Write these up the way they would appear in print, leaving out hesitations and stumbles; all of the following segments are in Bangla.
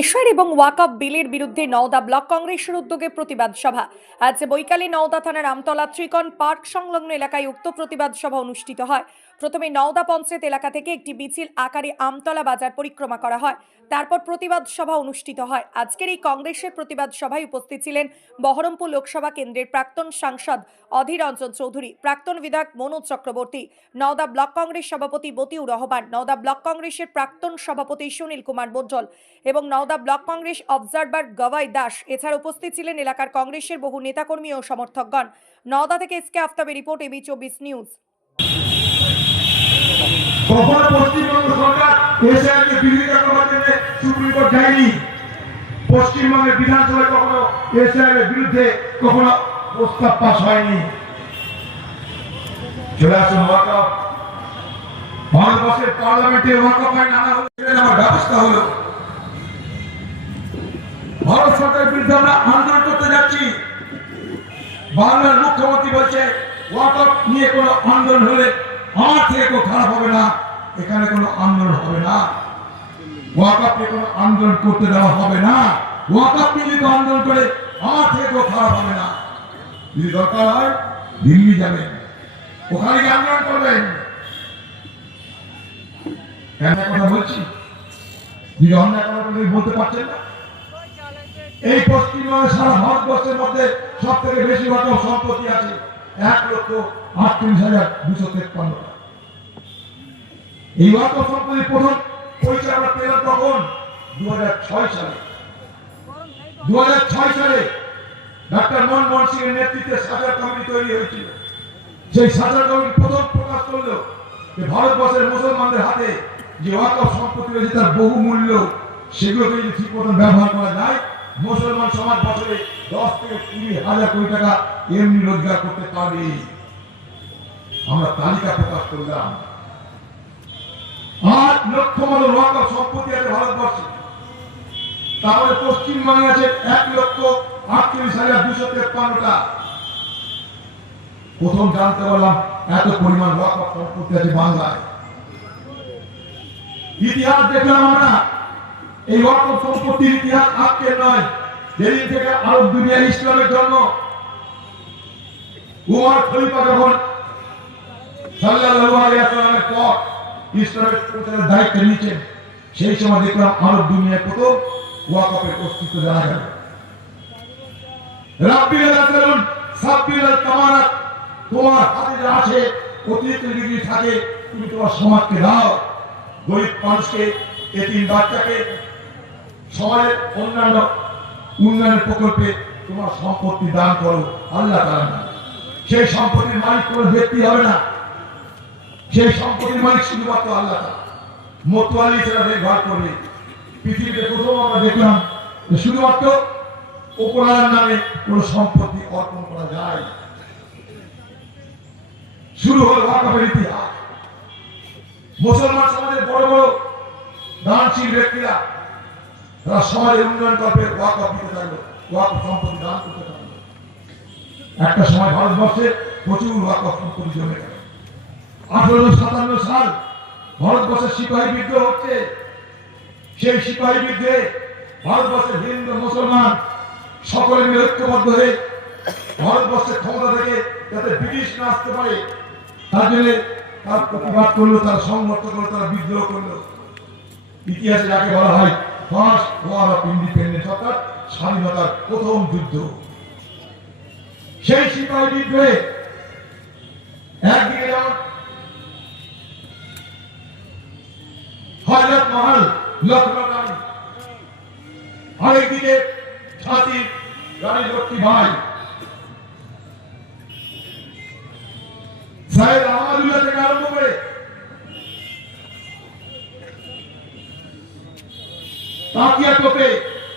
এশার এবং ওয়াকফ বিলের বিরুদ্ধে নওদা ব্লক কংগ্রেসের উদ্যোগে প্রতিবাদ সভা। আজ বৈকালে নওদা থানার আমতলা ত্রিকোণ পার্ক সংলগ্ন এলাকায় উক্ত প্রতিবাদ সভা অনুষ্ঠিত হয়। প্রথমে নওদা পঞ্চায়েত এলাকা থেকে একটি মিছিল আকারে আমতলা বাজার পরিক্রমা করা হয়। তারপর প্রতিবাদ সভা অনুষ্ঠিত হয়। আজকের এই কংগ্রেসের প্রতিবাদ সভায় উপস্থিত ছিলেন বহরমপুর লোকসভা কেন্দ্রের প্রাক্তন সাংসদ অধীর রঞ্জন চৌধুরী, প্রাক্তন বিধায়ক মনোজ চক্রবর্তী, নওদা ব্লক কংগ্রেস সভাপতি মতিউর রহমান, নওদা ব্লক কংগ্রেসের প্রাক্তন সভাপতি সুনীল কুমার মণ্ডল এবং নওদা ব্লক কংগ্রেস অবজারভার গওয়াই দাস। এছাড়া উপস্থিত ছিলেন এলাকার কংগ্রেসের বহু নেতাকর্মী ও সমর্থকগণ। নওদা থেকে এসকে আফতাবের রিপোর্ট, এবি 24 নিউজ। কখনো পশ্চিমবঙ্গ সরকার এসআইআরকে বিরোধিতা করার জন্য সুপ্রিম কোর্ট যায়নি। পশ্চিমবঙ্গের বিধানসভায় কখনো এসআইআর এর বিরুদ্ধে কখনো প্রস্তাব পাস হয়নি। চলে আসুন ওয়াকফ। ভারতবর্ষের পার্লামেন্টে ওয়াকফ আইন আনা হলো, আমার ব্যবস্থা হলো। ভারত সরকারের বিরুদ্ধে আমরা আন্দোলন করতে যাচ্ছি। বাংলার মুখ্যমন্ত্রী বলছে ওয়াকফ নিয়ে কোনো আন্দোলন হলে আমার থেকে কেউ খারাপ হবে না, এখানে কোনো আন্দোলন হবে না। ওয়াকফ নিয়ে কোনো আন্দোলন করতে দেওয়া হবে না। ওয়াকফ নিয়ে যদি আন্দোলন করে আমার থেকে কেউ খারাপ হবে না। যদি দরকার হয় দিল্লি যাবেন, ওখানে গিয়ে আন্দোলন করবেন। কেন কথা বলছি? যদি অন্যায় কথা বলতে পারছেন না। এই পশ্চিমবঙ্গে সারা ভারতবর্ষের মধ্যে সব থেকে বেশি ওয়াকফ সম্পত্তি আছে 1,38,253 টাকা। এই ওয়াকফ সম্পত্তির প্রথম পরিচয় আমরা পেলাম তখন 2006 সালে। 2006 সালে ডাক্তার মনমোহন সিং এর নেতৃত্বে সাজার কমিটি তৈরি হয়েছিল। সেই সাজার কমিটি প্রথম প্রকাশ করলো যে ভারতবর্ষের মুসলমানদের হাতে যে ওয়াকফ সম্পত্তি রয়েছে তার বহু মূল্য, সেগুলোকে যদি ঠিক মতন ব্যবহার করা যায় মুসলমান সমাজ বছরে 10 থেকে 20,000 কোটি টাকা এমনি রোজগার করতে পারবে। আমরা তালিকা প্রকাশ করলাম। 8 লক্ষ মতো ওয়াকফ সম্পত্তি আছে ভারতবর্ষে। তারপরে পশ্চিমবঙ্গে আছে 1,38,253টা। প্রথম জানতে পারলাম এত পরিমাণ ওয়াকফ সম্পত্তি আছে বাংলায়। ইতিহাস দেখলাম আমরা। এই ওয়াকফ সম্পত্তির ইতিহাস আজকের নয়, যেদিন থেকে আরব দুনিয়া ইসলামের জন্ম। উমর খলিফা যখন সাল্লাল্লাহু আলাইহি ওয়াসাল্লামের পর ইসলামের প্রচারের দায়িত্ব নিয়েছেন, সেই সময় দেখলাম আরব দুনিয়ায় প্রথম ওয়াকফের অস্তিত্ব জানা গেল। রাব্বিল আলামিন সাব্বিল তামারাত, তোমার হাতে যা আছে অতিরিক্ত যদি থাকে তুমি তোমার সমাজকে দাও। গরিব মানুষকে, এতিম বাচ্চাকে, সমাজের অন্যান্য উন্নয়নের প্রকল্পে তোমার সম্পত্তি দান করো। আল্লাহ তাআলা না, সেই সম্পত্তির মালিক কোনো ব্যক্তি হবে না, সেই সম্পত্তির মালিক শুধুমাত্র আল্লাহ তাআলা। মোতওয়ালি ছাড়া দেখভাল করবে। পৃথিবীতে প্রথম আমরা দেখলাম যে শুধুমাত্র উপরালার নামে কোন সম্পত্তি অর্পণ করা যায়। শুরু হল ওয়াকফের ইতিহাস। মুসলমান সমাজের বড় বড় দানশীল ব্যক্তিরা তারা সমাজের উন্নয়ন করবে, ওয়াকফ দিতে থাকলো, ওয়াকফ সম্পত্তি দান করতে থাকলো। একটা সময় ভারতবর্ষে প্রচুর ওয়াকফ সম্পত্তি জমে গেল। 1857 সাল ভারতবর্ষের সিপাহী বিদ্রোহ হচ্ছে। সেই সিপাহী বিদ্রোহে ভারতবর্ষের হিন্দু মুসলমান সকলে মিলে ঐক্যবদ্ধ হয়ে ভারতবর্ষের ক্ষমতা থেকে যাতে ব্রিটিশ না আসতে পারে তার জন্য তার প্রতিবাদ করলো, তার সংগঠন করলো, তারা বিদ্রোহ করলো। ইতিহাসে যাকে বলা হয় ফার্স্ট ওয়ার অফ ইন্ডিপেন্ডেন্স, অর্থাৎ স্বাধীনতার প্রথম যুদ্ধ। সেই সিপাহী বিদ্রোহে একদিকে যেমন হযরত মহল লক্ষ্মণ রানী, আরেকদিকে ঝাঁসির রানী লক্ষ্মীবাঈ, সাইদ আহমদুল্লাহ থেকে আরম্ভ করে তাকিয়া তোপে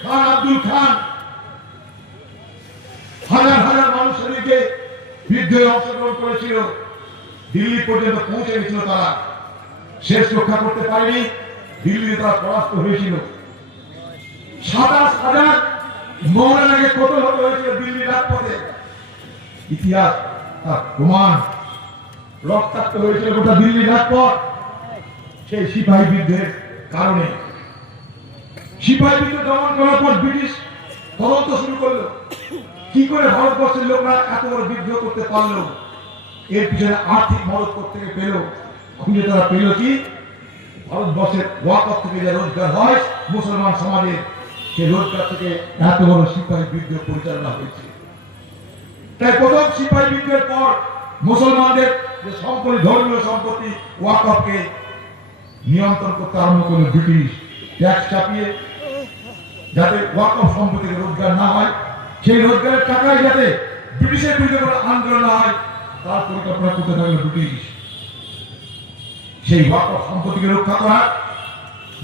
খান আব্দুল খান, হাজার হাজার মানুষ সেদিকে বিদ্রোহে অংশগ্রহণ করেছিল। দিল্লি পর্যন্ত পৌঁছে গেছিল তারা, শেষ রক্ষা করতে পারেনি। দিল্লিতে তারা পরাস্ত হয়েছিল। 27,000 মৌলানাকে কতল হতে হয়েছিল দিল্লির রাজপথে। ইতিহাস তার প্রমাণ। রক্তাক্ত হয়েছিল গোটা দিল্লির রাজপথ সেই সিপাহী বিদ্রোহের কারণে। সিপাহী বিদ্রোহ দমন করার পর ব্রিটিশ তদন্ত শুরু করলো কি করে ভারতবর্ষের লোকরা এত বড় বিদ্রোহ করতে পারলো। এর পিছনে আর্থিক মদত করতে পেল, খুঁজে তারা পেল কি ভারতবর্ষের ওয়াকফ থেকে যে রোজগার হয় মুসলমান সমাজের, সেই রোজগার থেকে এত বড় সিপাহী বিদ্রোহ পরিচালনা হয়েছে। তাই প্রথম সিপাহী বিদ্রোহের পর মুসলমানদের যে সম্পত্তি, ধর্মীয় সম্পত্তি ওয়াকফকে নিয়ন্ত্রণ করতে আরম্ভ করলো ব্রিটিশ, ট্যাক্স চাপিয়ে যাতে ওয়াকফ সম্পত্তি রোজগার না হয়, সেই রোজগারের টাকায় যাতে ব্রিটিশের বিরুদ্ধে কোনো আন্দোলন না হয় তার পরিকল্পনা করতে থাকলো ব্রিটিশ। সেই ওয়াকফ সম্পত্তিকে রক্ষা করার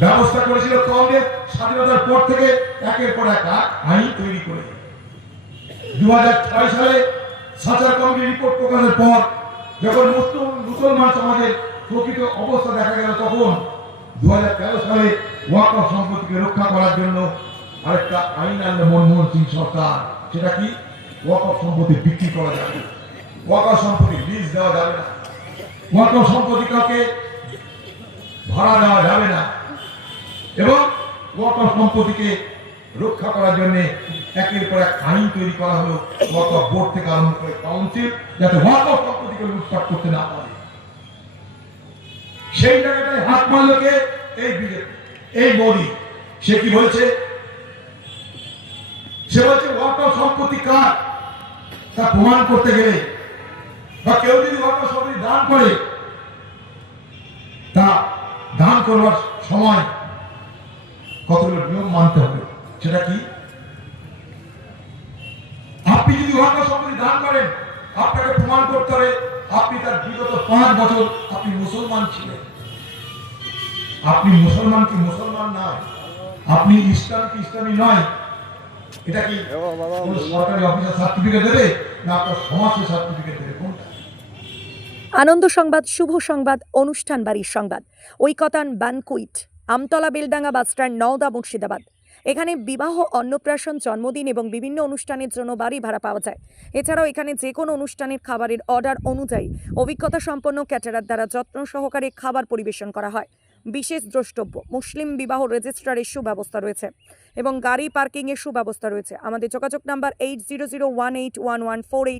ব্যবস্থা করেছিল কংগ্রেস স্বাধীনতার পর থেকে একের পর এক আইন তৈরি করে। 2006 সালে সাচার কমিটির রিপোর্ট প্রকাশের পর যখন মুসলমান সমাজের প্রকৃত অবস্থা দেখা গেল, তখন 2013 সালে ওয়াকফ সম্পত্তিকে রক্ষা করার জন্য আরেকটা আইন আনলো মনমোহন সিং সরকার। সেটা কি? ওয়াকফ সম্পত্তি বিক্রি করা যাবে, ওয়াকফ সম্পত্তি লিজ দেওয়া যাবে না, ওয়াকফ সম্পত্তি কাউকে ভাড়া দেওয়া যাবে না, এবং ওয়াকফ সম্পত্তিকে রক্ষা করার জন্য একের পর এক আইন তৈরি করা হলো ওয়াকফ বোর্ড থেকে আরম্ভ করে কাউন্সিল, যাতে ওয়াকফ সম্পত্তিকে লুটপাট করতে না পারে। সেই জায়গাটায় হাত মারলো কে? এই বিজেপি, এই মোদী। সে কি বলছে? সে বলছে ওয়াকফ সম্পত্তি কার তা প্রমাণ করতে গেলে বা কেউ যদি ওয়াকফ সম্পত্তি দান করে, তা দান করবার সময় কতগুলো নিয়ম মানতে হবে। সেটা কি? আপনি যদি ওয়াকফ সম্পত্তি দান করেন, আপনাকে প্রমাণ করতে হবে আপনি তার বিগত 5 বছর আপনি মুসলমান ছিলেন। আপনি মুসলমান কি মুসলমান নয়, আপনি ইসলাম কি ইসলামী নয়। এটা কি কোন সরকারি অফিসার সার্টিফিকেট দেবে না আপনার সমাজের সার্টিফিকেট দেবে? কোনটা? আনন্দ সংবাদ, শুভ সংবাদ, অনুষ্ঠান বাড়ির সংবাদ, ঐকতান বানকুইট, আমতলা বেলডাঙ্গা বাসস্ট্যান্ড, নওদা, মুর্শিদাবাদ। এখানে বিবাহ, অন্নপ্রাশন, জন্মদিন এবং বিভিন্ন অনুষ্ঠানের জন্য বাড়ি ভাড়া পাওয়া যায়। এছাড়াও এখানে যে কোনো অনুষ্ঠানের খাবারের অর্ডার অনুযায়ী অভিজ্ঞতা সম্পন্ন ক্যাটারার দ্বারা যত্ন সহকারে খাবার পরিবেশন করা হয়। বিশেষ দ্রষ্টব্য, মুসলিম বিবাহ রেজিস্ট্রারের সুব্যবস্থা রয়েছে এবং গাড়ি পার্কিংয়ের সুব্যবস্থা রয়েছে। আমাদের যোগাযোগ নাম্বার 80018114